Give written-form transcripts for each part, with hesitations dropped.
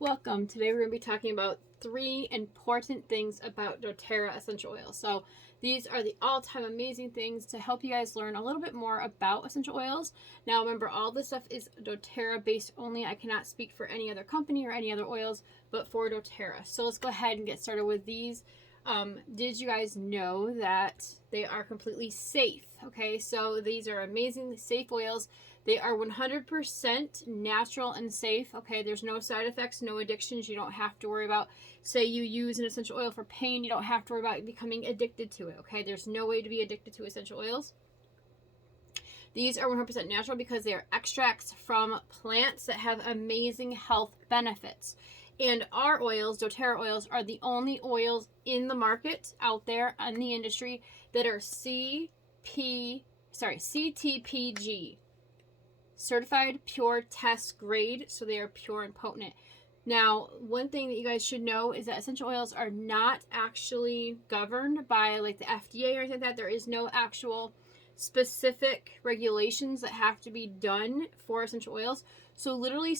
Welcome. Today we're going to be talking about 3 important things about doTERRA essential oils. So these are the all-time amazing things to help you guys learn a little bit more about essential oils. Now remember, all this stuff is doTERRA based only. I cannot speak for any other company or any other oils, but for doTERRA. So let's go ahead and get started with these. Did you guys know that they are completely safe? Okay, so these are amazing, safe oils. They are 100% natural and safe. Okay, there's no side effects, no addictions. You don't have to worry about, say you use an essential oil for pain, you don't have to worry about becoming addicted to it. Okay, there's no way to be addicted to essential oils. These are 100% natural because they are extracts from plants that have amazing health benefits. And our oils, doTERRA oils, are the only oils in the market out there in the industry that are CTPG, certified pure test grade, so they are pure and potent. Now, one thing that you guys should know is that essential oils are not actually governed by like the FDA or anything like that. There is no actual specific regulations that have to be done for essential oils. So literally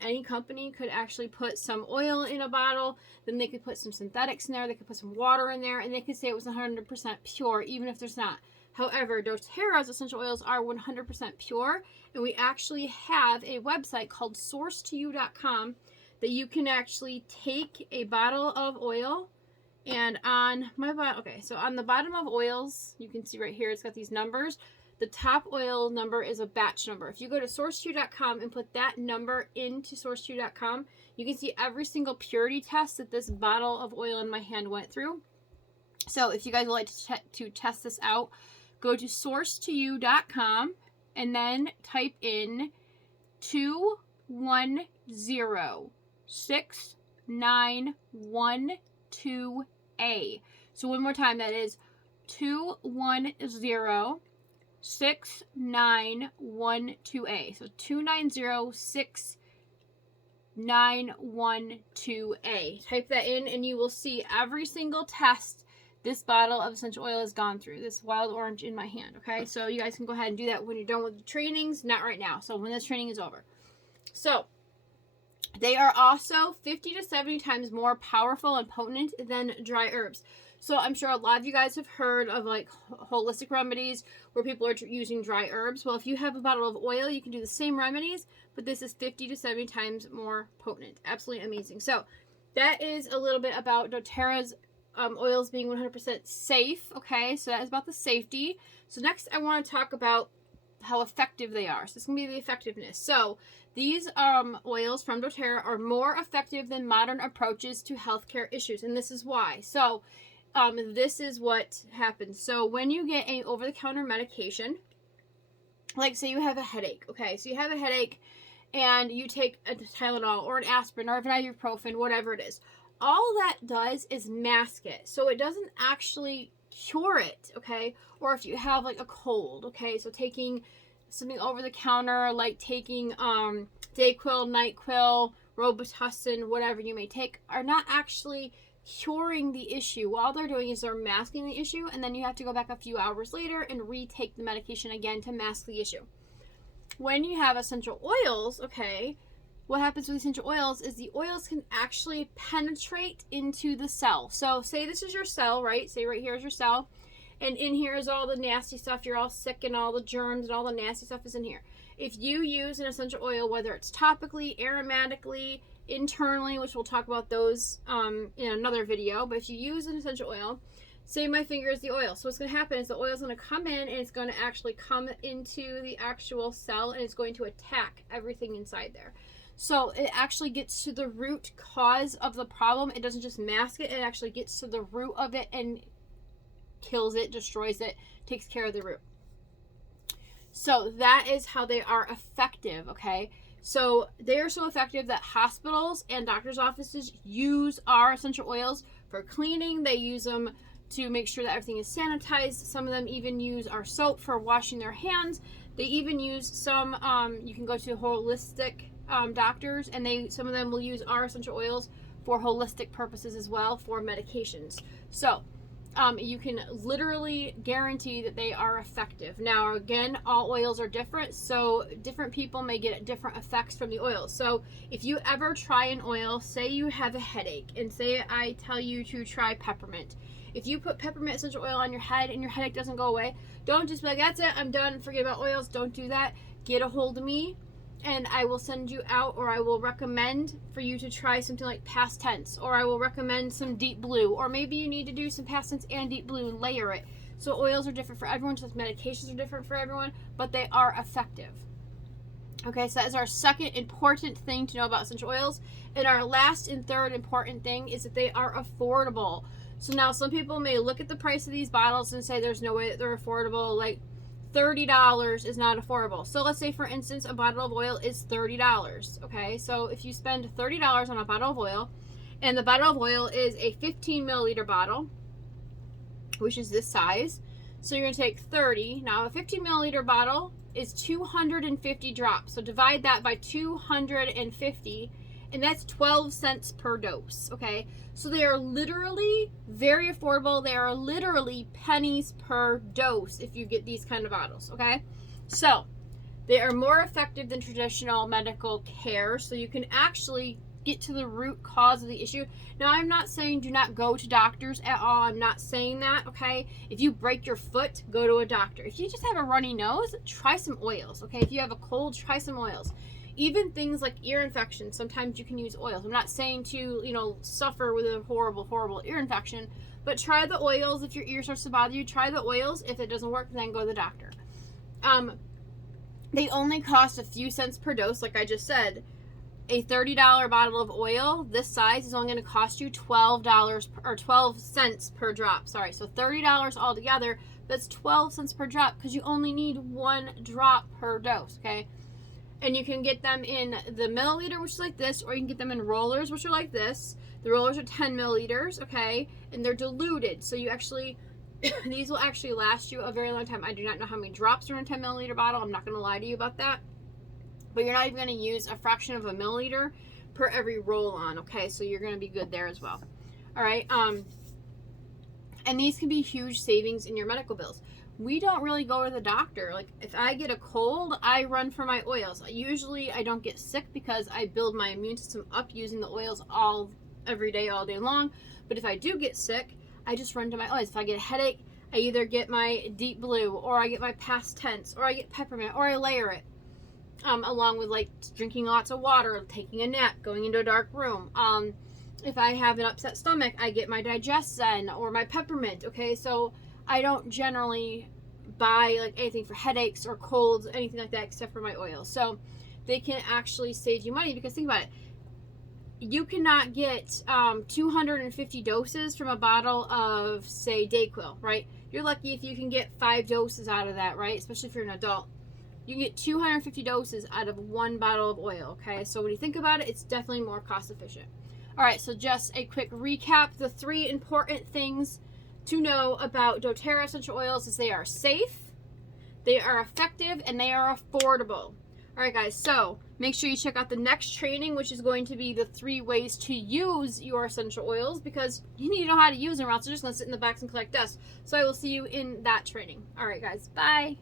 any company could actually put some oil in a bottle, then they could put some synthetics in there, they could put some water in there, and they could say it was 100% pure, even if there's not. However, doTERRA's essential oils are 100% pure, and we actually have a website called sourcetoyou.com that you can actually take a bottle of oil, and on my bottle, so on the bottom of oils, you can see right here, it's got these numbers. The top oil number is a batch number. If you go to sourcetoyou.com and put that number into sourcetoyou.com, you can see every single purity test that this bottle of oil in my hand went through. So if you guys would like to test this out, go to sourcetoyou.com and then type in 2106912A. So one more time, that is 2106912A. So 2906912A. Type that in and you will see every single test this bottle of essential oil has gone through. This wild orange in my hand. Okay, so you guys can go ahead and do that when you're done with the trainings. Not right now, so when this training is over. So they are also 50 to 70 times more powerful and potent than dry herbs. So I'm sure a lot of you guys have heard of like holistic remedies where people are using dry herbs. Well, if you have a bottle of oil, you can do the same remedies, but this is 50 to 70 times more potent. Absolutely amazing. So that is a little bit about doTERRA's oils being 100% safe. Okay, so that is about the safety. So next I want to talk about how effective they are. So this is going to be the effectiveness. So these oils from doTERRA are more effective than modern approaches to healthcare issues, and this is why. So this is what happens. So when you get a over-the-counter medication, like say you have a headache, okay, so you have a headache and you take a Tylenol or an aspirin or an ibuprofen, whatever it is, all that does is mask it. So it doesn't actually cure it, okay? Or if you have like a cold, okay, so taking something over the counter, like taking Dayquil, NyQuil, Robitussin, whatever you may take, are not actually curing the issue. All they're doing is they're masking the issue, and then you have to go back a few hours later and retake the medication again to mask the issue. When you have essential oils, okay, what happens with essential oils is the oils can actually penetrate into the cell. So say this is your cell, right? Say right here is your cell, and in here is all the nasty stuff. You're all sick and all the germs and all the nasty stuff is in here. If you use an essential oil, whether it's topically, aromatically, internally, which we'll talk about those in another video, but if you use an essential oil, say my finger is the oil. So what's going to happen is the oil is going to come in and it's going to actually come into the actual cell and it's going to attack everything inside there. So it actually gets to the root cause of the problem. It doesn't just mask it, it actually gets to the root of it and kills it, destroys it, takes care of the root. So that is how they are effective, okay? So they are so effective that hospitals and doctors' offices use our essential oils for cleaning. They use them to make sure that everything is sanitized. Some of them even use our soap for washing their hands. They even use some, you can go to holistic doctors, and some of them will use our essential oils for holistic purposes as well, for medications. So you can literally guarantee that they are effective. Now, again, all oils are different, so different people may get different effects from the oils. So if you ever try an oil, say you have a headache, and say I tell you to try peppermint. If you put peppermint essential oil on your head and your headache doesn't go away, don't just be like, that's it, I'm done, forget about oils. Don't do that. Get a hold of me, and I will send you out, or I will recommend for you to try something like past tense, or I will recommend some deep blue, or maybe you need to do some past tense and deep blue and layer it. So oils are different for everyone, just like medications are different for everyone, but they are effective. Okay, so that is our second important thing to know about essential oils. And our last and third important thing is that they are affordable. So now some people may look at the price of these bottles and say there's no way that they're affordable, like $30 is not affordable. So let's say, for instance, a bottle of oil is $30. Okay, so if you spend $30 on a bottle of oil, and the bottle of oil is a 15 milliliter bottle, which is this size, so you're going to take 30. Now, a 15 milliliter bottle is 250 drops. So divide that by 250, and that's 12 cents per dose. Okay, so they are literally very affordable. They are literally pennies per dose if you get these kind of bottles. Okay, so they are more effective than traditional medical care, so you can actually get to the root cause of the issue. Now, I'm not saying do not go to doctors at all. I'm not saying that. Okay, if you break your foot, go to a doctor. If you just have a runny nose, try some oils. Okay, if you have a cold, try some oils. Even things like ear infections, sometimes you can use oils. I'm not saying to, suffer with a horrible, horrible ear infection, but try the oils. If your ear starts to bother you, try the oils. If it doesn't work, then go to the doctor. They only cost a few cents per dose, like I just said. A $30 bottle of oil this size is only going to cost you $12 or 12 cents per drop. Sorry, so $30 altogether. That's 12 cents per drop because you only need one drop per dose. Okay. And you can get them in the milliliter, which is like this, or you can get them in rollers, which are like this. The rollers are 10 milliliters, okay? And they're diluted. So you actually, these will actually last you a very long time. I do not know how many drops are in a 10 milliliter bottle. I'm not going to lie to you about that. But you're not even going to use a fraction of a milliliter per every roll on, okay? So you're going to be good there as well. All right. And these can be huge savings in your medical bills. We don't really go to the doctor. Like, if I get a cold, I run for my oils. Usually I don't get sick because I build my immune system up using the oils every day, all day long. But if I do get sick, I just run to my oils. If I get a headache, I either get my deep blue, or I get my past tense, or I get peppermint, or I layer it. Along with like drinking lots of water, taking a nap, going into a dark room. If I have an upset stomach, I get my Digest Zen or my peppermint. Okay, so I don't generally buy like anything for headaches or colds, anything like that, except for my oil. So they can actually save you money, because think about it. You cannot get 250 doses from a bottle of, say, Dayquil, right? You're lucky if you can get 5 doses out of that, right? Especially if you're an adult. You can get 250 doses out of one bottle of oil, okay? So when you think about it, it's definitely more cost efficient. All right, so just a quick recap. The 3 important things to know about doTERRA essential oils is they are safe, they are effective, and they are affordable. All right, guys, so make sure you check out the next training, which is going to be the 3 ways to use your essential oils, because you need to know how to use them, or else they're just going to sit in the box and collect dust. So I will see you in that training. All right, guys, bye.